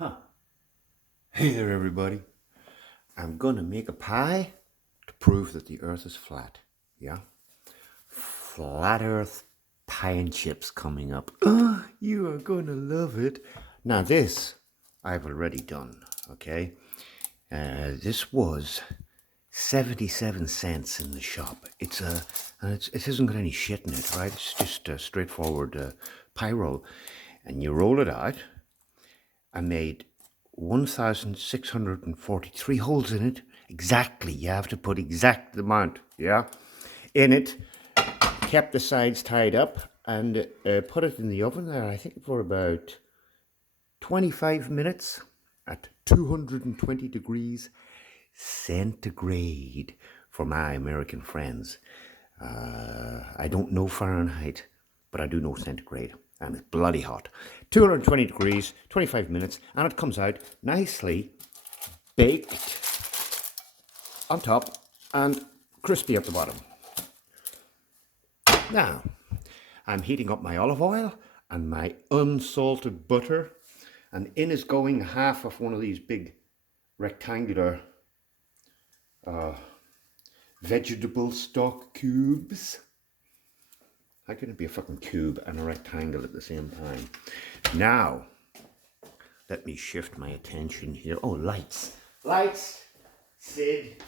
Huh. Hey there, everybody. I'm gonna make a pie to prove that the earth is flat. Yeah? Flat earth pie and chips coming up. You are gonna love it. Now, this I've already done, okay? This was 77 cents in the shop. It hasn't got any shit in it, right? It's just a straightforward pie roll. And you roll it out. I made 1,643 holes in it. Exactly. You have to put exact amount, yeah, in it. Kept the sides tied up and put it in the oven there, I think, for about 25 minutes at 220 degrees centigrade for my American friends. I don't know Fahrenheit, but I do know centigrade, and it's bloody hot. 220 degrees, 25 minutes, and it comes out nicely baked on top and crispy at the bottom. Now, I'm heating up my olive oil and my unsalted butter, and in is going half of one of these big rectangular vegetable stock cubes. How can it be a fucking cube and a rectangle at the same time? Now, let me shift my attention here. Oh, lights. Lights, Sid.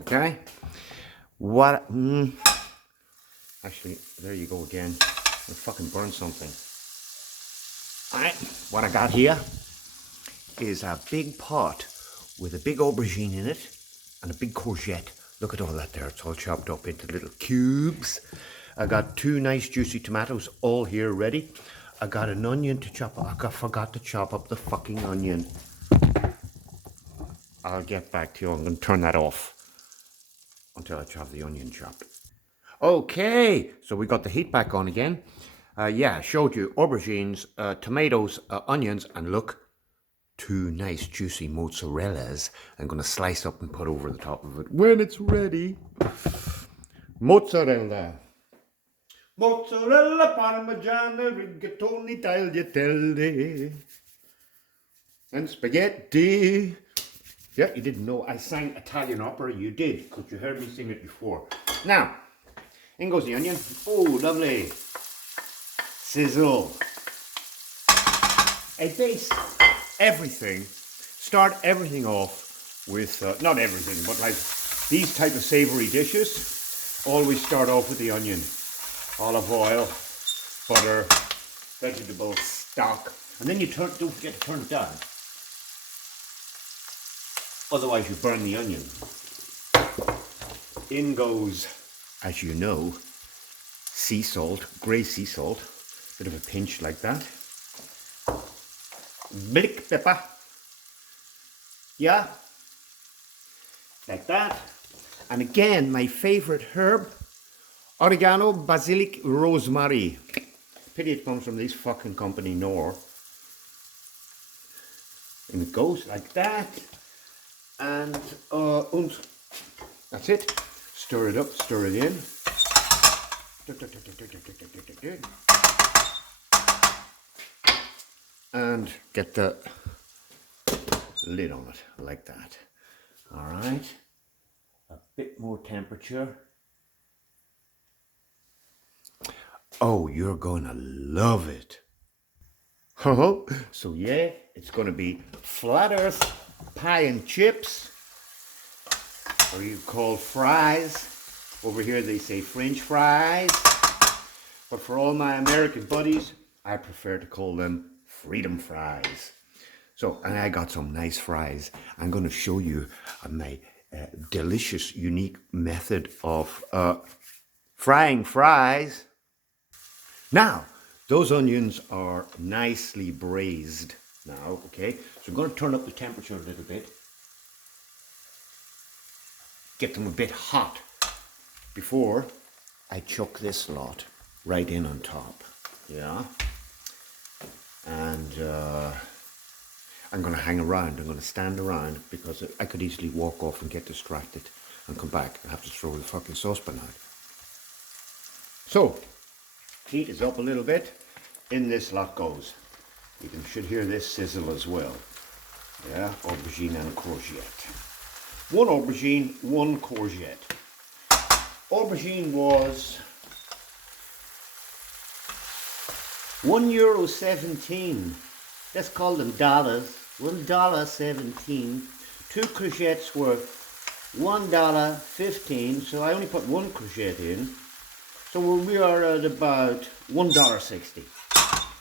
Okay. What? Actually, there you go again. I fucking burned something. All right. What I got here is a big pot with a big aubergine in it and a big courgette. Look at all that there. It's all chopped up into little cubes. I got 2 nice juicy tomatoes all here ready. I got an onion to chop up. I forgot to chop up the fucking onion. I'll get back to you. I'm going to turn that off until I chop the onion chopped. Okay, so we got the heat back on again. Yeah, showed you aubergines, tomatoes, onions, and look, 2 nice juicy mozzarellas I'm going to slice up and put over the top of it when it's ready. Mozzarella. Mozzarella, parmigiana, rigatoni, tagliatelle, and spaghetti. Yeah, you didn't know I sang Italian opera. You did, because you heard me sing it before. Now, in goes the onion. Oh, lovely. Sizzle. A base. Everything. Start everything off with, not everything, but like these type of savory dishes, always start off with the onion. Olive oil, butter, vegetable stock, and then you don't forget to turn it down. Otherwise you burn the onion. In goes, as you know, sea salt, grey sea salt, bit of a pinch like that. Black pepper, yeah, like that. And again, my favorite herb, oregano, basilic, rosemary. Pity it comes from this fucking company, Knorr. And it goes like that. And that's it. Stir it up, stir it in. And get the lid on it like that. All right. A bit more temperature. Oh, you're gonna love it. So yeah, it's gonna be flat earth pie and chips, or you call fries. Over here they say French fries, but for all my American buddies, I prefer to call them freedom fries. So, and I got some nice fries. I'm going to show you my delicious, unique method of frying fries. Now, those onions are nicely braised now, okay? So I'm going to turn up the temperature a little bit. Get them a bit hot before I chuck this lot right in on top, yeah? And I'm going to hang around, I'm going to stand around, because I could easily walk off and get distracted and come back. I have to throw the fucking saucepan out. So, heat is up a little bit, in this lot goes. should hear this sizzle as well. Yeah, aubergine and courgette. One aubergine, one courgette. Aubergine was €1.17. Let's call them dollars. $1.17. Two courgettes were $1.15. So I only put one courgette in. So we are at about $1.60.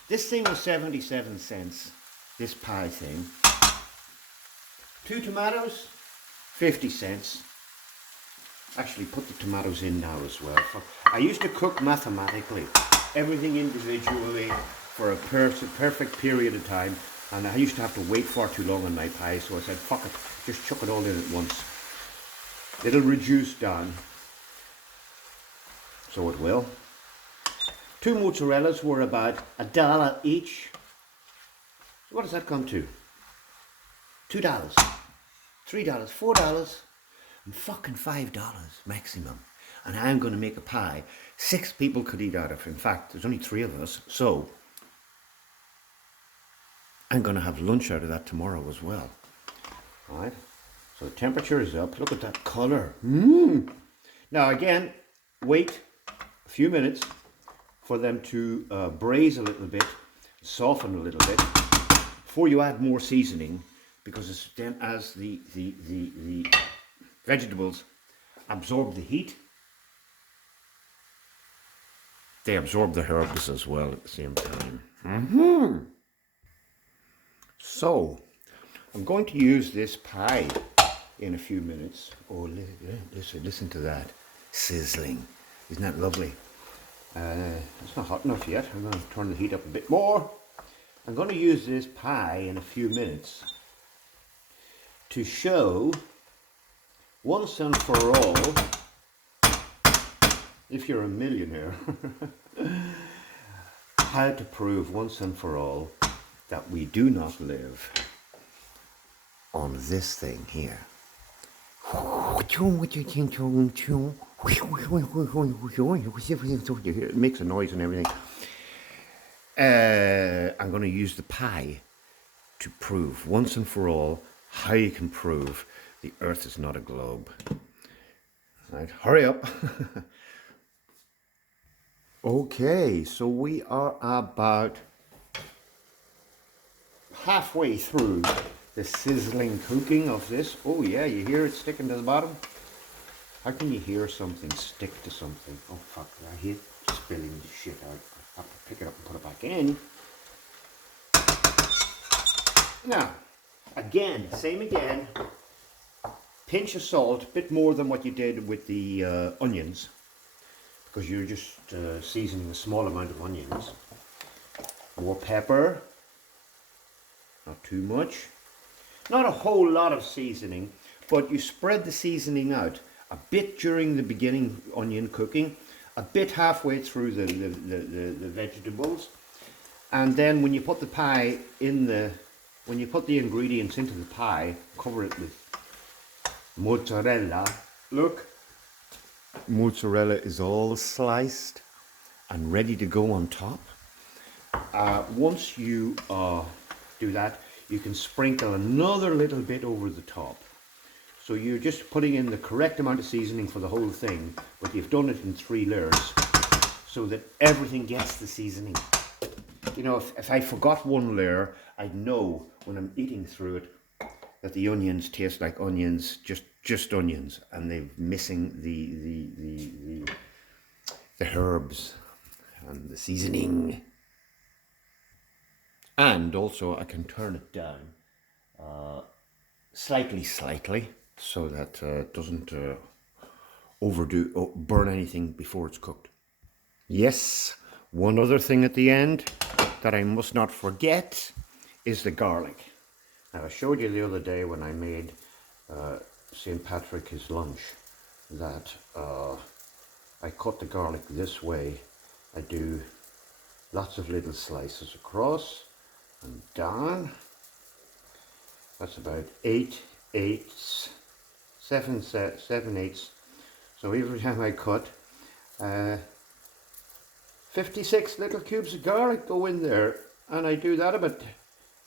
This thing was 77 cents. This pie thing. Two tomatoes, 50 cents. Actually put the tomatoes in now as well. I used to cook mathematically, everything individually for a perfect period of time, and I used to have to wait far too long on my pie, so I said fuck it, just chuck it all in at once. It'll reduce down, so it will. Two mozzarellas were about $1 each. So what does that come to? $2, $3, $4, and fucking $5 maximum. And I'm going to make a pie 6 people could eat out of. In fact, there's only 3 of us, so I'm going to have lunch out of that tomorrow as well. All right. So the temperature is up. Look at that color. Now again, wait a few minutes for them to braise a little bit, soften a little bit, before you add more seasoning, because then as the vegetables absorb the heat, they absorb the herbs as well at the same time. So I'm going to use this pie in a few minutes. Oh, listen to that sizzling. Isn't that lovely? It's not hot enough yet. I'm going to turn the heat up a bit more. I'm going to use this pie in a few minutes to show once and for all, if you're a millionaire, how to prove once and for all that we do not live on this thing here. It makes a noise and everything. I'm going to use the pie to prove once and for all how you can prove the earth is not a globe. Right, hurry up. Okay, so we are about halfway through the sizzling cooking of this. Oh yeah, you hear it sticking to the bottom? How can you hear something stick to something? Oh fuck, I hear spilling the shit out. I have to pick it up and put it back in. Now, again, same again. Pinch of salt, a bit more than what you did with the onions, because you're just seasoning a small amount of onions. More pepper, not too much. Not a whole lot of seasoning, but you spread the seasoning out a bit during the beginning onion cooking, a bit halfway through the vegetables, and then when you put the pie in when you put the ingredients into the pie, cover it with mozzarella. Look, mozzarella is all sliced and ready to go on top. Once you do that, you can sprinkle another little bit over the top. So you're just putting in the correct amount of seasoning for the whole thing, but you've done it in 3 layers so that everything gets the seasoning. You know, if I forgot one layer, I'd know when I'm eating through it that the onions taste like onions, just onions, and they're missing the herbs and the seasoning. And also I can turn it down slightly, so that it doesn't burn anything before it's cooked. Yes, one other thing at the end that I must not forget is the garlic. Now, I showed you the other day when I made St. Patrick his lunch that I cut the garlic this way. I do lots of little slices across and down. That's about 7/8. So every time I cut, 56 little cubes of garlic go in there, And I do that about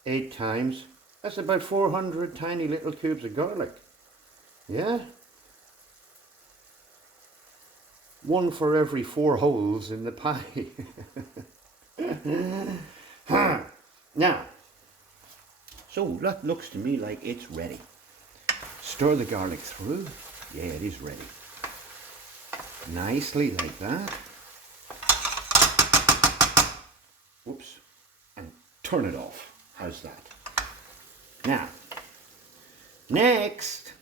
8 times. That's about 400 tiny little cubes of garlic. Yeah? One for every 4 holes in the pie. Now, so that looks to me like it's ready. Stir the garlic through. Yeah, it is ready. Nicely like that. Whoops. And turn it off. How's that? Now, next.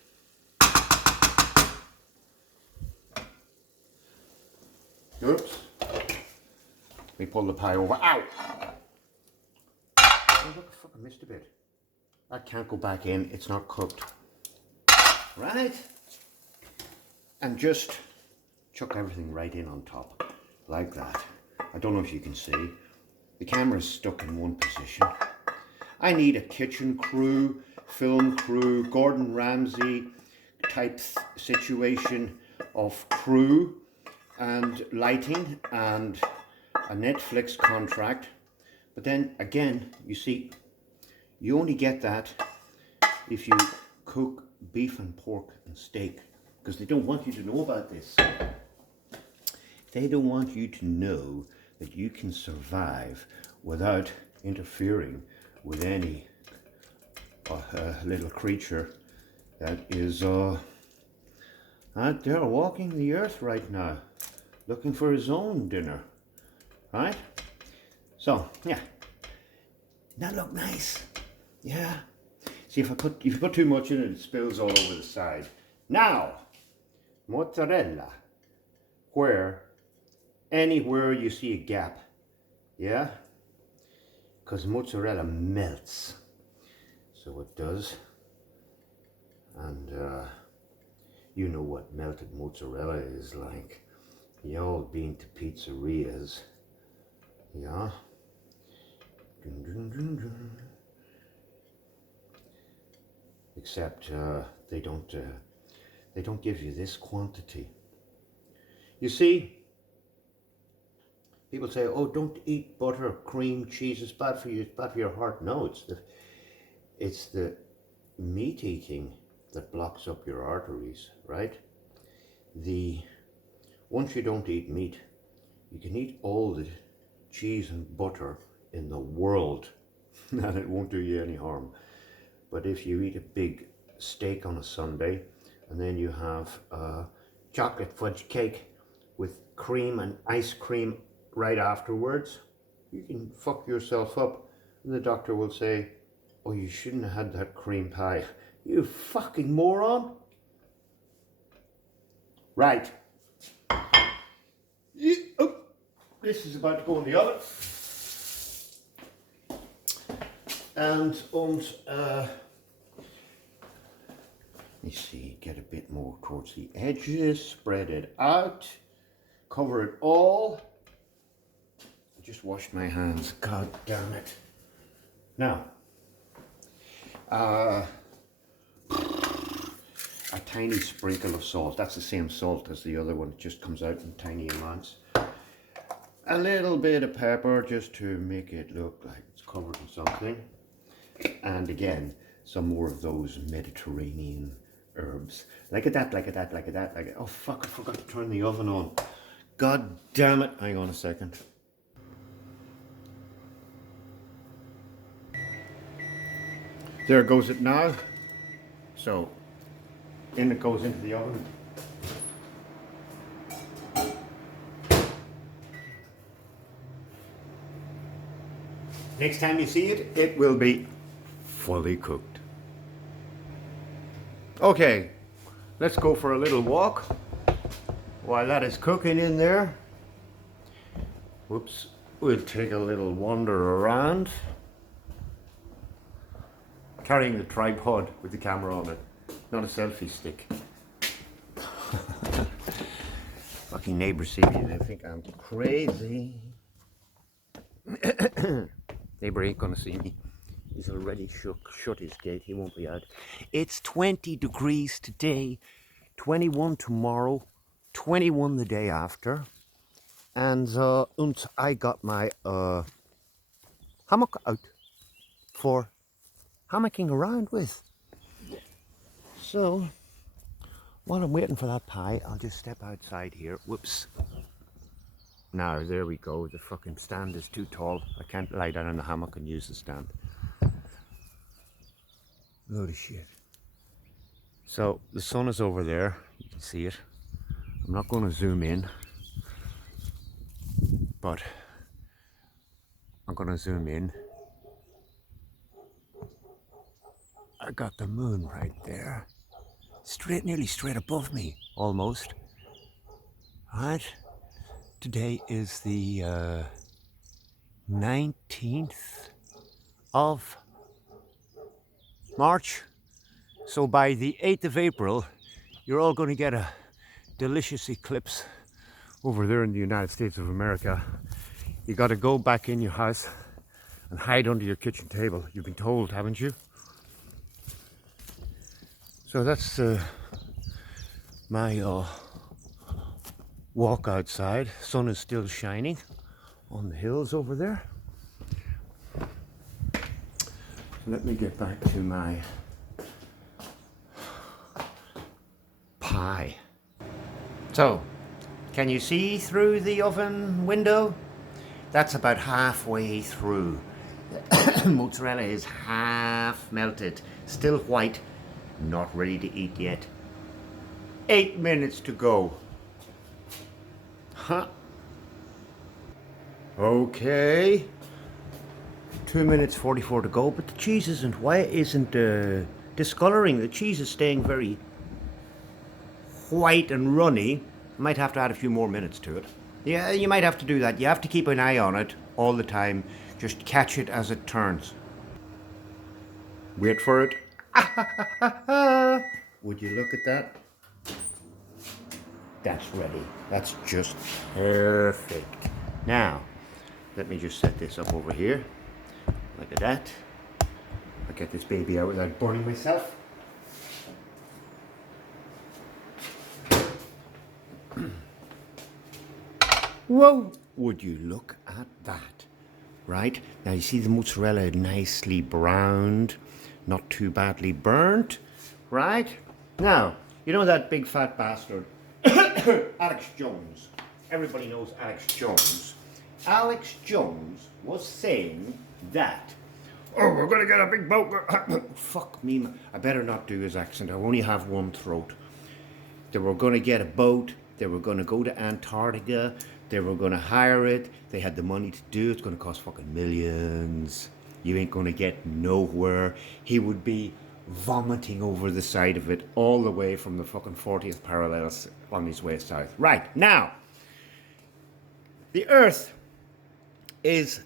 Oops. Let me pull the pie over. Ow! Oh, look, fuck, I missed a bit. That can't go back in. It's not cooked. Right? And just chuck everything right in on top. Like that. I don't know if you can see. The camera's stuck in one position. I need a kitchen crew, film crew, Gordon Ramsay type situation of crew and lighting and a Netflix contract. But then again, you see, you only get that if you cook beef and pork and steak, because they don't want you to know about this. They don't want you to know that you can survive without interfering with any little creature that is out there walking the earth right now, looking for his own dinner, right? So, yeah, that look nice, yeah. See, if you put too much in it, it spills all over the side. Now, mozzarella, anywhere you see a gap, yeah, because mozzarella melts, so it does, and you know what melted mozzarella is like. You all been to pizzerias, yeah. Dun, dun, dun, dun. Except they don't give you this quantity. You see, people say, "Oh, don't eat butter, cream, cheese. It's bad for you. It's bad for your heart." No, it's the meat eating that blocks up your arteries, right? Once you don't eat meat, you can eat all the cheese and butter in the world, and it won't do you any harm. But if you eat a big steak on a Sunday, and then you have a chocolate fudge cake with cream and ice cream right afterwards, you can fuck yourself up. And the doctor will say, "Oh, you shouldn't have had that cream pie." You fucking moron. Right. Oh, this is about to go in the oven. And let me see, get a bit more towards the edges, spread it out, cover it all. I just washed my hands, god damn it. Now, a tiny sprinkle of salt. That's the same salt as the other one, it just comes out in tiny amounts. A little bit of pepper just to make it look like it's covered in something. And again, some more of those Mediterranean herbs. Like that, like that, like that, like that. Oh fuck, I forgot to turn the oven on. God damn it. Hang on a second. There goes it now. So, in it goes into the oven. Next time you see it, it will be fully cooked. Okay, let's go for a little walk while that is cooking in there. Whoops, we'll take a little wander around. Carrying the tripod with the camera on it, not a selfie stick. Fucking neighbors see me, they think I'm crazy. Neighbor ain't gonna see me. He's already shut his gate, he won't be out. It's 20 degrees today, 21 tomorrow, 21 the day after. And I got my hammock out for hammocking around with. So, while I'm waiting for that pie, I'll just step outside here. Whoops. Now, there we go. The fucking stand is too tall. I can't lie down on the hammock and use the stand. Load of shit. So, the sun is over there. You can see it. I'm not going to zoom in, but I'm going to zoom in. I got the moon right there. Nearly straight above me, almost. Right? Today is the 19th of March. So by the 8th of April, you're all going to get a delicious eclipse over there in the United States of America. You got to go back in your house and hide under your kitchen table. You've been told, haven't you? So that's my walk outside. Sun is still shining on the hills over there. So let me get back to my pie. So, can you see through the oven window? That's about halfway through. Mozzarella is half melted, still white, not ready to eat yet. 8 minutes to go. Huh? Okay. 2 minutes 44 to go, but the cheese isn't. Why isn't discoloring? The cheese is staying very white and runny. Might have to add a few more minutes to it. Yeah, you might have to do that. You have to keep an eye on it all the time. Just catch it as it turns. Wait for it. Would you look at that? That's ready. That's just perfect. Now, let me just set this up over here. Look at that. I'll get this baby out without burning myself. Whoa! Would you look at that? Right? Now you see the mozzarella nicely browned, not too badly burnt. Right? Now, you know that big fat bastard, Alex Jones. Everybody knows Alex Jones. Alex Jones was saying that, oh, we're going to get a big boat. Fuck me, I better not do his accent. I only have one throat. They were going to get a boat. They were going to go to Antarctica. They were going to hire it. They had the money to do it. It's going to cost fucking millions. You ain't going to get nowhere. He would be vomiting over the side of it all the way from the fucking 40th parallel on his way south. Right, now, the Earth is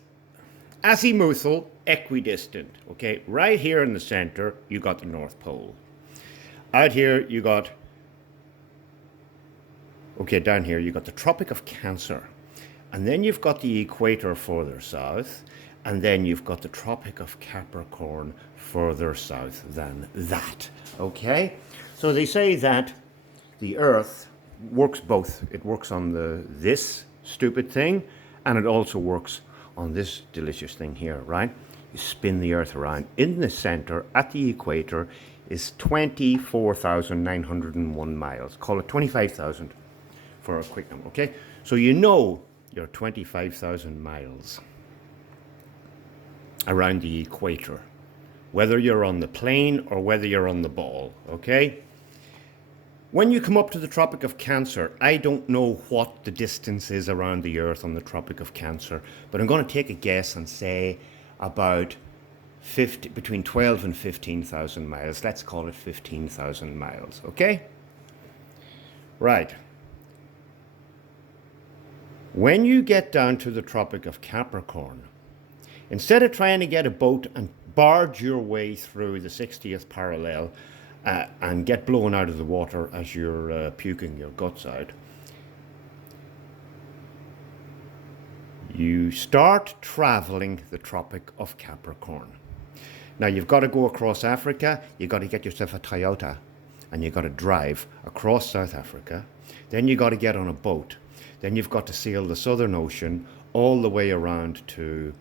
azimuthal equidistant, okay? Right here in the center, you got the North Pole. Out here, you got, okay, down here, you got the Tropic of Cancer. And then you've got the equator further south. And then you've got the Tropic of Capricorn further south than that, okay? So they say that the Earth works both. It works on this stupid thing, and it also works on this delicious thing here, right? You spin the Earth around. In the center, at the equator, is 24,901 miles. Call it 25,000 for a quick number, okay? So you know you're 25,000 miles around the equator, whether you're on the plane or whether you're on the ball, okay? When you come up to the Tropic of Cancer, I don't know what the distance is around the Earth on the Tropic of Cancer, but I'm going to take a guess and say about between 12 and 15,000 miles. Let's call it 15,000 miles, okay? Right. When you get down to the Tropic of Capricorn, instead of trying to get a boat and barge your way through the 60th parallel and get blown out of the water as you're puking your guts out, you start traveling the Tropic of Capricorn. Now you've got to go across Africa, you've got to get yourself a Toyota, and you've got to drive across South Africa. Then you've got to get on a boat. Then you've got to sail the Southern Ocean all the way around to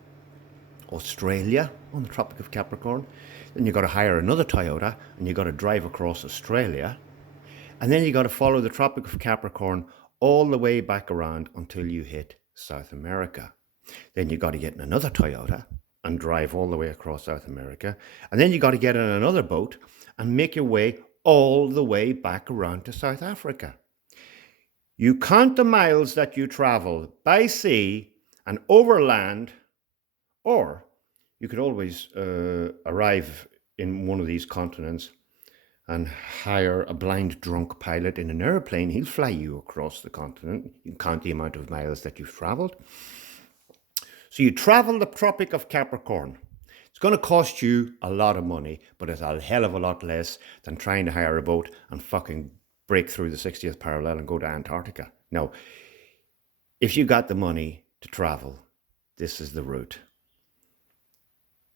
Australia on the Tropic of Capricorn. Then you've got to hire another Toyota and you've got to drive across Australia. And then you've got to follow the Tropic of Capricorn all the way back around until you hit South America. Then you've got to get in another Toyota and drive all the way across South America. And then you've got to get in another boat and make your way all the way back around to South Africa. You count the miles that you travel by sea and overland, or you could always arrive in one of these continents and hire a blind drunk pilot in an airplane. He'll fly you across the continent. You can count the amount of miles that you've traveled. So you travel the Tropic of Capricorn. It's going to cost you a lot of money, but it's a hell of a lot less than trying to hire a boat and fucking break through the 60th parallel and go to Antarctica. Now, if you got the money to travel, this is the route.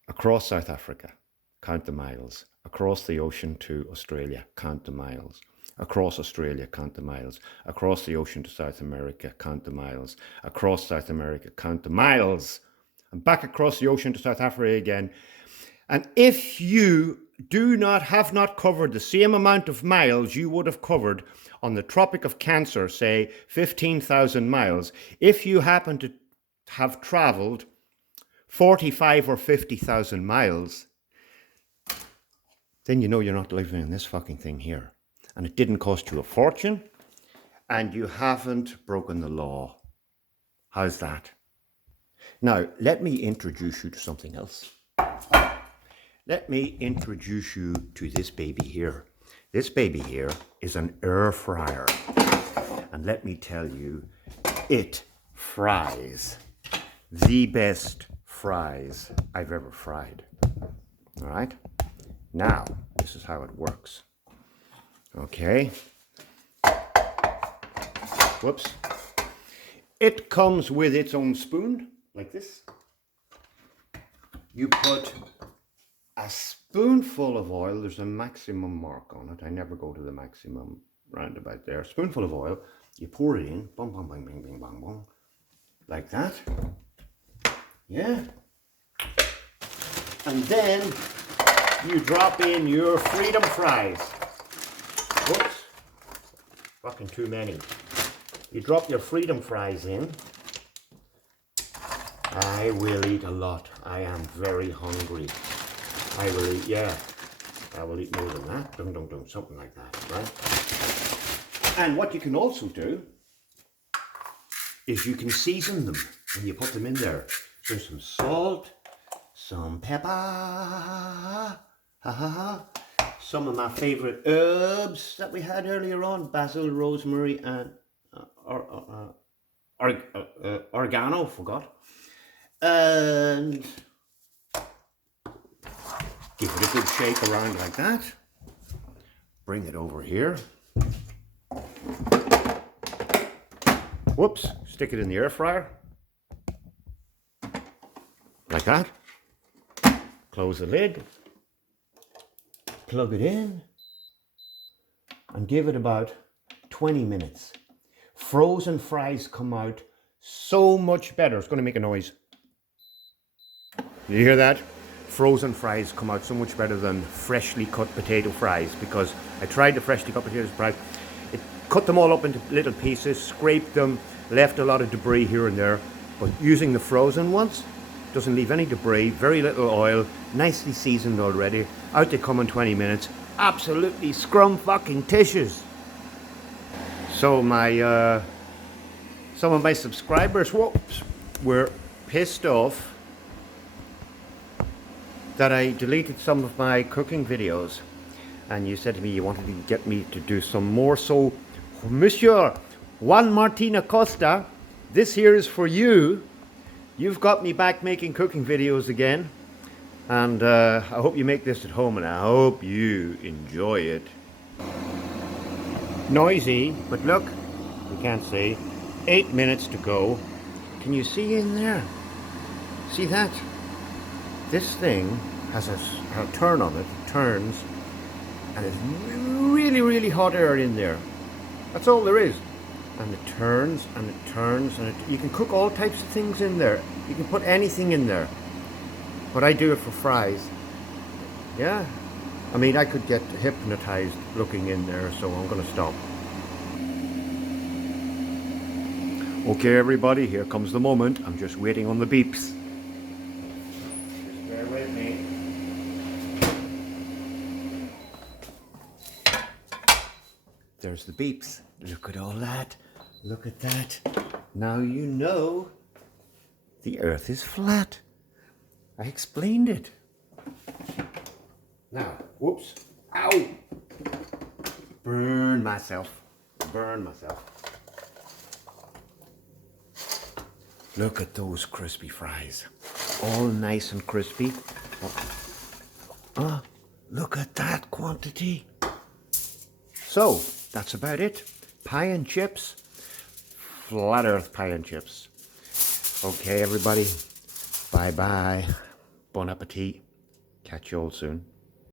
Across South Africa, count the miles. Across the ocean to Australia, count the miles. Across Australia, count the miles. Across the ocean to South America, count the miles. Across South America, count the miles. And back across the ocean to South Africa again. And if you have not covered the same amount of miles you would have covered on the Tropic of Cancer, say 15,000 miles, if you happen to have traveled 45 or 50,000 miles, then you know you're not living in this fucking thing here. And it didn't cost you a fortune, and you haven't broken the law. How's that? Now, let me introduce you to something else. Let me introduce you to this baby here. This baby here is an air fryer. And let me tell you, it fries the best fries I've ever fried. All right? Now, this is how it works. Okay. Whoops. It comes with its own spoon, like this. You put a spoonful of oil. There's a maximum mark on it. I never go to the maximum roundabout there. Spoonful of oil. You pour it in. Bum, bum, bang, bang, bang, bang, bang. Like that. Yeah. And then you drop in your freedom fries. Whoops. Fucking too many. You drop your freedom fries in. I will eat a lot. I am very hungry. I will eat, yeah. I will eat more than that. Dum, dum, dum, something like that, right? And what you can also do is you can season them when you put them in there. So some salt, some pepper, some of my favorite herbs that we had earlier on, basil, rosemary, and oregano, forgot. And give it a good shake around like that. Bring it over here. Whoops, stick it in the air fryer. Like that. Close the lid. Plug it in. And give it about 20 minutes. Frozen fries come out so much better. It's going to make a noise. You hear that? Frozen fries come out so much better than freshly cut potato fries, because I tried the freshly cut potato fries. It cut them all up into little pieces, scraped them, left a lot of debris here and there. But using the frozen ones, doesn't leave any debris, very little oil, nicely seasoned already. Out they come in 20 minutes. Absolutely scrum fucking tissues. So some of my subscribers were pissed off that I deleted some of my cooking videos, and you said to me you wanted to get me to do some more. So, Monsieur Juan Martin Acosta, this here is for you. You've got me back making cooking videos again, and I hope you make this at home, and I hope you enjoy it. Noisy, but look, you can't see. 8 minutes to go. Can you see in there? See that? This thing has a turn on it. It turns, and it's really, really hot air in there. That's all there is. And it turns, and it turns, and you can cook all types of things in there. You can put anything in there. but I do it for fries. Yeah, I mean, I could get hypnotized looking in there, so I'm gonna stop. Okay, everybody, here comes the moment. I'm just waiting on the beeps. Just bear with me. There's the beeps. Look at all that. Look at that. Now you know the earth is flat. I explained it. Now, whoops. Ow! Burn myself. Burn myself. Look at those crispy fries. All nice and crispy. Look at that quantity. So, that's about it. Pie and chips. Flat earth pie and chips. Okay, everybody. Bye-bye. Bon appetit. Catch you all soon.